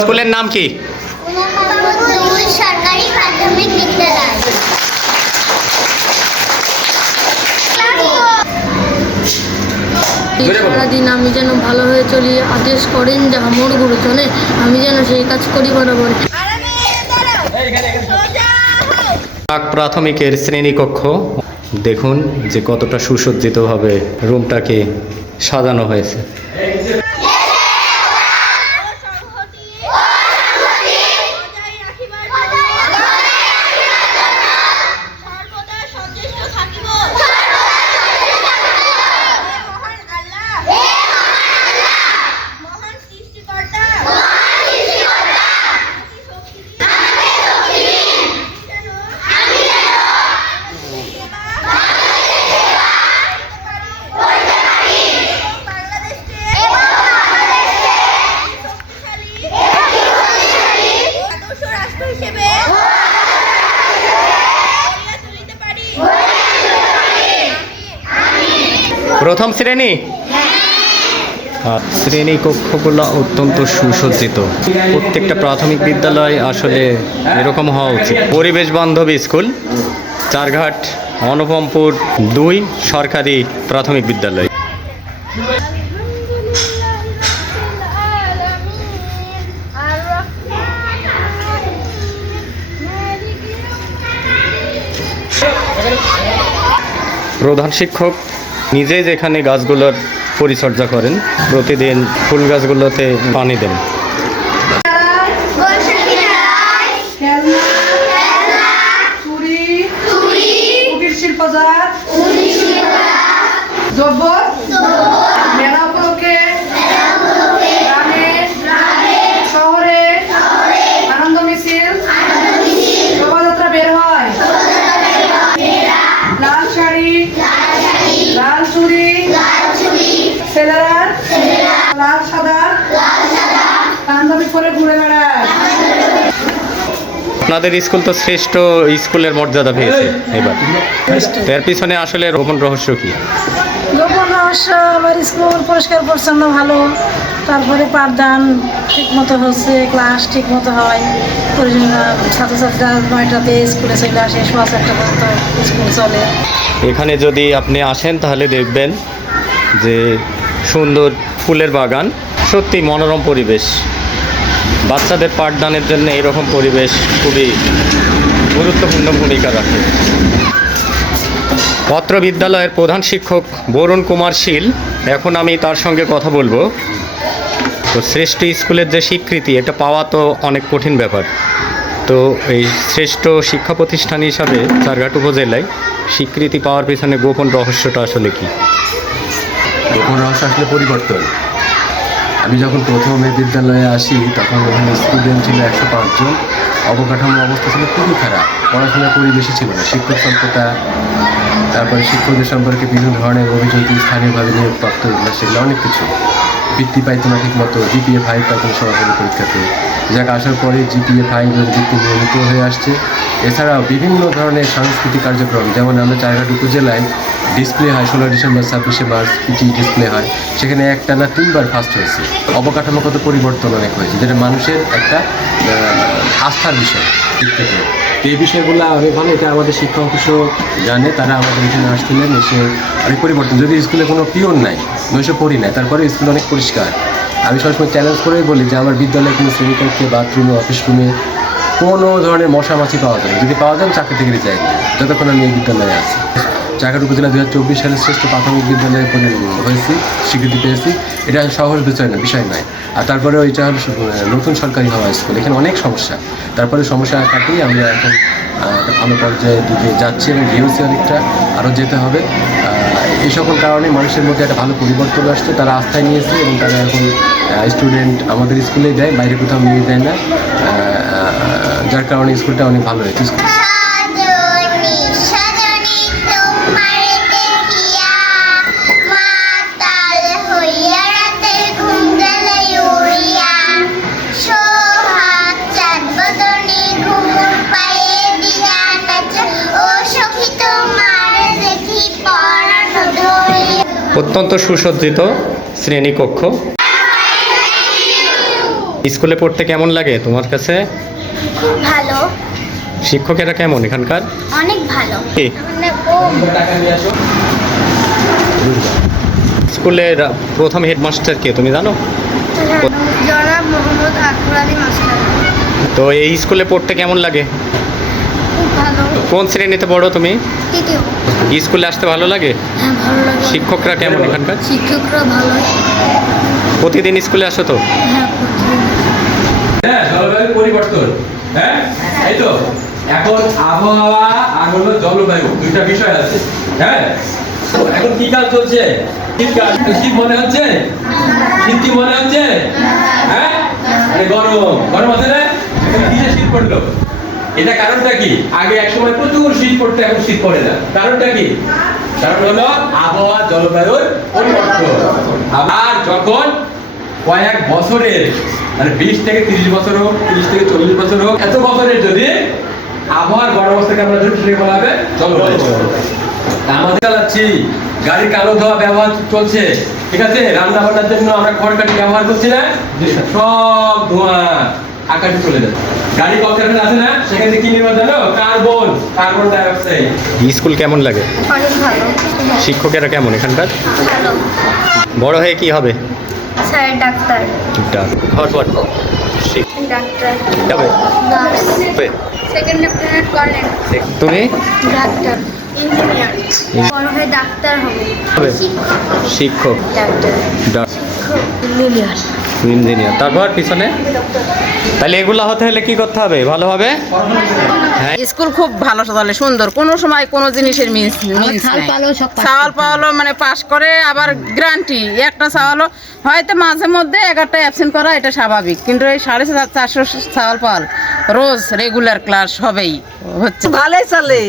স্কুলের নাম কি? সরকারি প্রাথমিক বিদ্যালয়। সারাদিন আমি যেন ভালো হয়ে চলি আদেশ করেন যাহা মোর গুরুজনে আমি যেন সেই কাজ করি বরাবর। প্রাক প্রাথমিকের শ্রেণীকক্ষ দেখুন যে কতটা সুসজ্জিতভাবে রুমটাকে সাজানো হয়েছে। প্রথম শ্রেণি? আহ, শ্রেণীকক্ষগুলো অত্যন্ত সুসজ্জিত। প্রত্যেকটা প্রাথমিক বিদ্যালয় আসলে এরকম হওয়া উচিত। পরিবেশ বান্ধব স্কুল চারঘাট অনুপমপুর দুই সরকারি প্রাথমিক বিদ্যালয়। প্রধান শিক্ষক নিজেই যেখানে গাছগুলোর পরিচর্যা করেন প্রতিদিন ফুল গাছগুলোতে পানি দেন। লাল সাদা? পাঞ্জাবি পরে ঘুরে বেড়ায়। আপনাদের স্কুল তো শ্রেষ্ঠ স্কুলের মর্যাদা পেয়েছে এবার। এর পিছনে আসলে রোপণ রহস্য কি? গোপন রহস্য আমার স্কুল পরিষ্কার পরিচ্ছন্ন ভালো। তারপরে পাঠদান ঠিক মতো হচ্ছে ক্লাস ঠিক মতো হয় ছাত্রছাত্রীরা নয়টাতে স্কুলে চলে আসে সোয়া চারটা পর্যন্ত স্কুল চলে। এখানে যদি আপনি আসেন তাহলে দেখবেন যে সুন্দর ফুলের বাগান। সত্যি মনোরম পরিবেশ। বাচ্চাদের পাঠদানের জন্য এরকম পরিবেশ খুবই গুরুত্বপূর্ণ ভূমিকা রাখে। পত্র বিদ্যালয়ের প্রধান শিক্ষক বরুণ কুমার শীল, এখন আমি তার সঙ্গে কথা বলব। তো শ্রেষ্ঠ স্কুলের যে স্বীকৃতি, এটা পাওয়া তো অনেক কঠিন ব্যাপার। তো এই শ্রেষ্ঠ শিক্ষা প্রতিষ্ঠান হিসাবে চারঘাট উপজেলায় স্বীকৃতি পাওয়ার পেছনে গোপন রহস্যটা আসলে কি? গোপন রহস্য আসলে পরিবর্তন। আমি যখন প্রথম বিদ্যালয়ে আসি, তখন ওখানে স্টুডেন্ট ছিল একশো পাঁচজন অবকাঠামোর অবস্থা ছিল খুবই খারাপ। পড়াশোনার পরিবেশই ছিল না। শিক্ষক স্বল্পতা তারপরে শিক্ষকদের সম্পর্কে বিভিন্ন ধরনের অভিযোগ স্থানীয়ভাবে নিয়োগপ্রাপ্ত এগুলো সেগুলো অনেক কিছু। বৃত্তি পাইতো না ঠিক মতো জিপিএ ফাইভ পাইতো না সরাসরি পরীক্ষাতে। যাক, আসার পরে জিপিএ ফাইভ এবং বৃত্তি নিয়মিত হয়ে আসছে। এছাড়াও বিভিন্ন ধরনের সাংস্কৃতিক কার্যক্রম, যেমন আমরা চারঘাট উপজেলায় ডিসপ্লে হয় ষোলো ডিসেম্বর, ছাব্বিশে মার্চ পিটি ডিসপ্লে হয়? সেখানে একটা না তিনবার ফার্স্ট হয়েছে। অবকাঠামোগত পরিবর্তন অনেক হয়েছে, যেটা মানুষের একটা আস্থার বিষয় এই বিষয়গুলো অনেক ভালো, এটা আমাদের শিক্ষা অফিসও জানে, তারা আমাদের এখানে আসছিলেন, এসে অনেক পরিবর্তন। যদি স্কুলে কোনো পিওন নাই, নৈশো পড়ি নাই তারপরে স্কুল অনেক পরিষ্কার। আমি সবসময় চ্যালেঞ্জ করেই বলি যে, আমার বিদ্যালয়ে কোনো শ্রেণীকক্ষে, বাথরুমে অফিস রুমে কোনো ধরনের মশামাছি পাওয়া যায় না। যদি পাওয়া যায়, আমি চাকরি থেকে রিজাইন যতক্ষণ আমি এই বিদ্যালয়ে আছি। চাকাট উপজেলা দু হাজার চব্বিশ সালে শ্রেষ্ঠ প্রাথমিক বিদ্যালয়ে হয়েছি, স্বীকৃতি পেয়েছি। এটা সহজ বিষয় না, বিষয় নয়। আর তারপরে ওইটা নতুন সরকারি হওয়া স্কুল, এখানে অনেক সমস্যা। তারপরে সমস্যা কাটিয়ে আমরা এখন ভালো পর্যায়ের দিকে যাচ্ছি এবং গিয়েওছি অনেকটা আরও যেতে হবে। এই সকল কারণে মানুষের মধ্যে একটা ভালো পরিবর্তন আসছে। তারা আস্থায় নিয়েছে এবং তারা এখন স্টুডেন্ট আমাদের স্কুলেই যায় বাইরে কোথাও নিয়ে যায় না। যার কারণে স্কুলটা অনেক ভালো হয়েছে। স্কুল অত্যন্ত সুসজ্জিত শ্রেণীকক্ষ স্কুলে পড়তে কেমন লাগে তোমার কাছে? খুব ভালো। শিক্ষকেরা কেমন এখানকার? অনেক ভালো? মানে স্কুলের প্রথম হেডমাস্টার কে তুমি জানো? জনাব মোহাম্মদ আকবর আলী মাস্টার। তো এই স্কুলে পড়তে কেমন লাগে? কোন শ্রেণীতে পড়ো তুমি? স্কুলে আসতে ভালো লাগে? হ্যাঁ ভালো লাগে। শিক্ষকরা কেমন এখানকার? শিক্ষকরা ভালো। প্রতিদিন স্কুলে আসো তো? হ্যাঁ হ্যাঁ জলবায়ুর পরিবর্তন। হ্যাঁ এই তো। এখন আবহাওয়া আর হলো জলবায়ু দুইটা বিষয় আছে। হ্যাঁ এখন কি কাল চলছে? শীতকাল শীত মনে হচ্ছে? শীত কি মনে হচ্ছে? হ্যাঁ? গরম। গরম আছে না? শীত পড়ল? এটা কারণটা কি? আগে এক সময় প্রচুর শীত পড়তো, এখন শীত পড়ে না। কারণটা কি? কারণ হলো আবহাওয়া, জলবায়ুর পরিবর্তন। আবার যখন কয়েক বছরের মানে বিশ থেকে তিরিশ বছর হোক, তিরিশ থেকে চল্লিশ বছর হোক, এত বছরের যদি আবহাওয়ার গড় অবস্থাকে আমরা ধরি সেটাকে বলা হবে জলবায়ু। আমাদের চালাচ্ছি, গাড়ির কালো ধোয়া ব্যবহার চলছে। ঠিক আছে? রান্না বান্নার জন্য আমরা খড়কাঠি ব্যবহার করছি না। সব ধোঁয়া আকাশে চলে যাচ্ছে। গাড়ি কলকারখানা আছে না? সেখান থেকে কি নির্মাণ জানো? Carbon carbon dioxide school কেমন লাগে? অনেক ভালো। শিক্ষকেরা কেমন এখানকার? ভালো। বড় হয়ে কি হবে? স্যার ডাক্তার। হওয়ার ডাক্তার। যাবে সেকেন্ড লেফটেন্যান্ট কর্নেল। তুমি? ডাক্তার। ইঞ্জিনিয়ার। বড় হয়ে ডাক্তার হবে। শিক্ষক। শিক্ষক। ডাক্তার। শিক্ষক ইঞ্জিনিয়ার তারপর পিছনে? তাহলে এগুলো হতে হলে কি করতে হবে? ভালোভাবে হ্যাঁ। স্কুল খুব ভালো চলে সুন্দর। কোনো সময় কোনো জিনিসের মিস চাওয়াল পাওয়ালো মানে পাস করে আবার গ্রান্টি একটা চাওয়ালো হয়তো মাঝে মধ্যে এগারোটা অ্যাবসেন্ট করা এটা স্বাভাবিক। কিন্তু এই সাড়ে চারশো চাওয়াল পাওয়াল রোজ রেগুলার ক্লাস হবেই। হচ্ছে ভালোই চলে।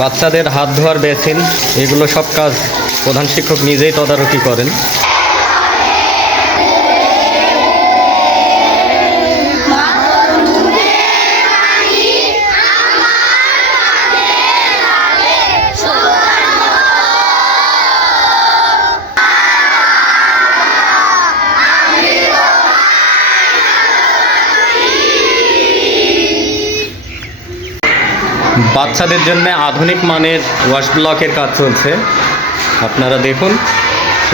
বাচ্চাদের হাত ধোয়ার বেসিন এগুলো সব কাজ প্রধান শিক্ষক নিজেই তদারকি করেন। বাচ্চাদের জন্য আধুনিক মানের ওয়াশ ব্লকের কাজ চলছে। আপনারা দেখুন,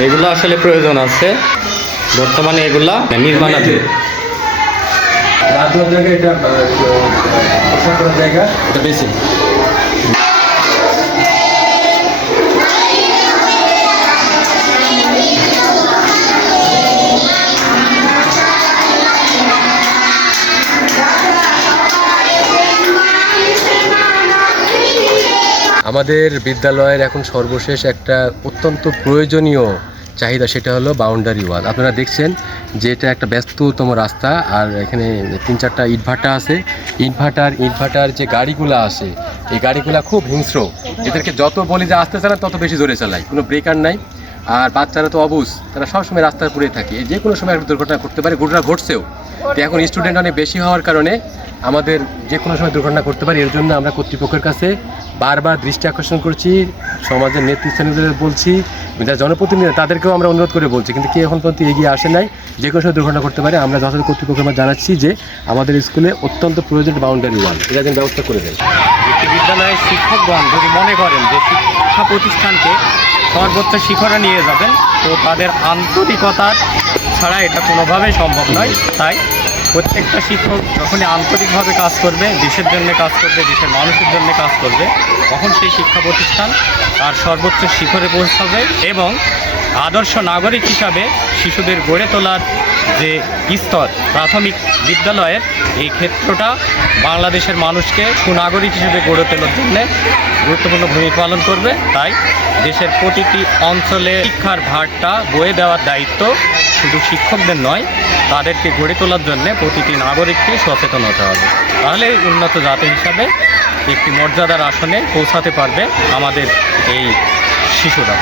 এগুলো আসলে প্রয়োজন আছে। বর্তমানে এগুলা নির্মাণ আছে। দেওয়ার এটা জায়গা, এটা বেশি। আমাদের বিদ্যালয়ের এখন সর্বশেষ একটা অত্যন্ত প্রয়োজনীয় চাহিদা, সেটা হলো বাউন্ডারি ওয়াল আপনারা দেখছেন যে এটা একটা ব্যস্ততম রাস্তা, আর এখানে তিন চারটা ইটভাটা আছে। ইটভাটার ইটভাটার যে গাড়িগুলো আসে এই গাড়িগুলো খুব হিংস্র। এদেরকে যত বলি যে আসতে চালায় তত বেশি জোরে চালায়। কোনো ব্রেকার নাই। আর বাচ্চারা তো অবুজ। তারা সবসময় রাস্তার পড়ে থাকে। যে কোনো সময় একটা দুর্ঘটনা ঘটতে পারে, ঘটনা ঘটছেও। তো এখন স্টুডেন্ট অনেক বেশি হওয়ার কারণে আমাদের যে কোনো সময় দুর্ঘটনা করতে পারে, এর জন্য আমরা কর্তৃপক্ষের কাছে বারবার দৃষ্টি আকর্ষণ করছি, সমাজের নেতৃস্থানীয়দের বলছি যারা জনপ্রতিনিধি তাদেরকেও আমরা অনুরোধ করে বলছি। কিন্তু কেউ এখন পর্যন্ত এগিয়ে আসে নাই, যে কোনো সময় দুর্ঘটনা করতে পারে। আমরা যথাযথ কর্তৃপক্ষকে আমরা জানাচ্ছি যে আমাদের স্কুলে অত্যন্ত প্রয়োজন বাউন্ডারি ওয়াল এটা যেন ব্যবস্থা করে দেয়। বিদ্যালয়ের শিক্ষকগণ যদি মনে করেন যে শিক্ষা প্রতিষ্ঠানকে সর্বোচ্চ শিখরে নিয়ে যাবেন, তো তাদের আন্তরিকতার ছাড়া এটা কোনোভাবেই সম্ভব নয়। তাই প্রত্যেকটা শিক্ষক যখনই আন্তরিকভাবে কাজ করবে, দেশের জন্য কাজ করবে, দেশের মানুষের জন্য কাজ করবে, তখন সেই শিক্ষা প্রতিষ্ঠান তার সর্বোচ্চ শিখরে পৌঁছাবে এবং আদর্শ নাগরিক হিসাবে শিশুদের গড়ে তোলার যে স্তর, প্রাথমিক বিদ্যালয়ের এই ক্ষেত্রটা বাংলাদেশের মানুষকে সুনাগরিক হিসেবে গড়ে তোলার জন্য গুরুত্বপূর্ণ ভূমিকা পালন করবে। তাই দেশের প্রতিটি অঞ্চলে শিক্ষার ভারটা বয়ে দেওয়ার দায়িত্ব শুধু শিক্ষকদের নয় তাদেরকে গড়ে তোলার জন্য প্রতিটি নাগরিককে সচেতন হতে হবে। তাহলে উন্নত জাতি হিসাবে একটি মর্যাদার আসনে পৌঁছাতে পারবে আমাদের এই শিশুরা।